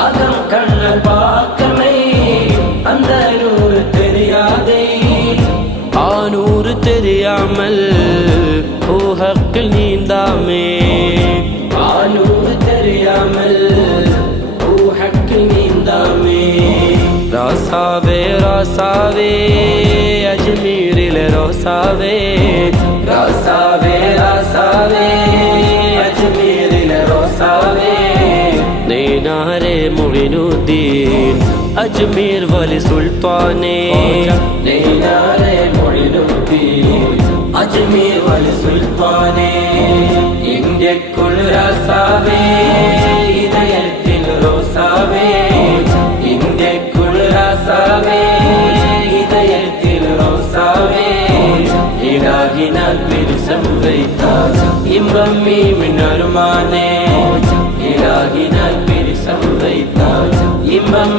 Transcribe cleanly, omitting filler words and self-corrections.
அகம் கண்ணல் பார்க்கமை அந்த நூறு தெரியாதே ஆனூறு தெரியாமல் ஊஹக்கில் நீந்தாமே ஆனூறு தெரியாமல் ஊஹக்கில் நீந்தாமே ராசாவே ராசாவே அஜ்மீரில் ரோசாவே ராசாவே ராசாவே அஜ்மீரில் ரோசாவே நேனாரே மொழினுதீன் अजमेर वाले सुल्ताने नैनारे मोइनुद्दीन अजमेर वाले सुल्ताने ഇന്ത്യക്കുൾ രാസാവേ ഇദയത്തിൽ റോസാവേ ഇന്ത്യക്കുൾ രാസാവേ ഇദയത്തിൽ റോസാവേ ഇലാഹിനാൽ പിരിസം വൈത ഇമ്പം മീമിനർമാനേ ഇലാഹിനാൽ പിരിസം വൈത ഇമ്പം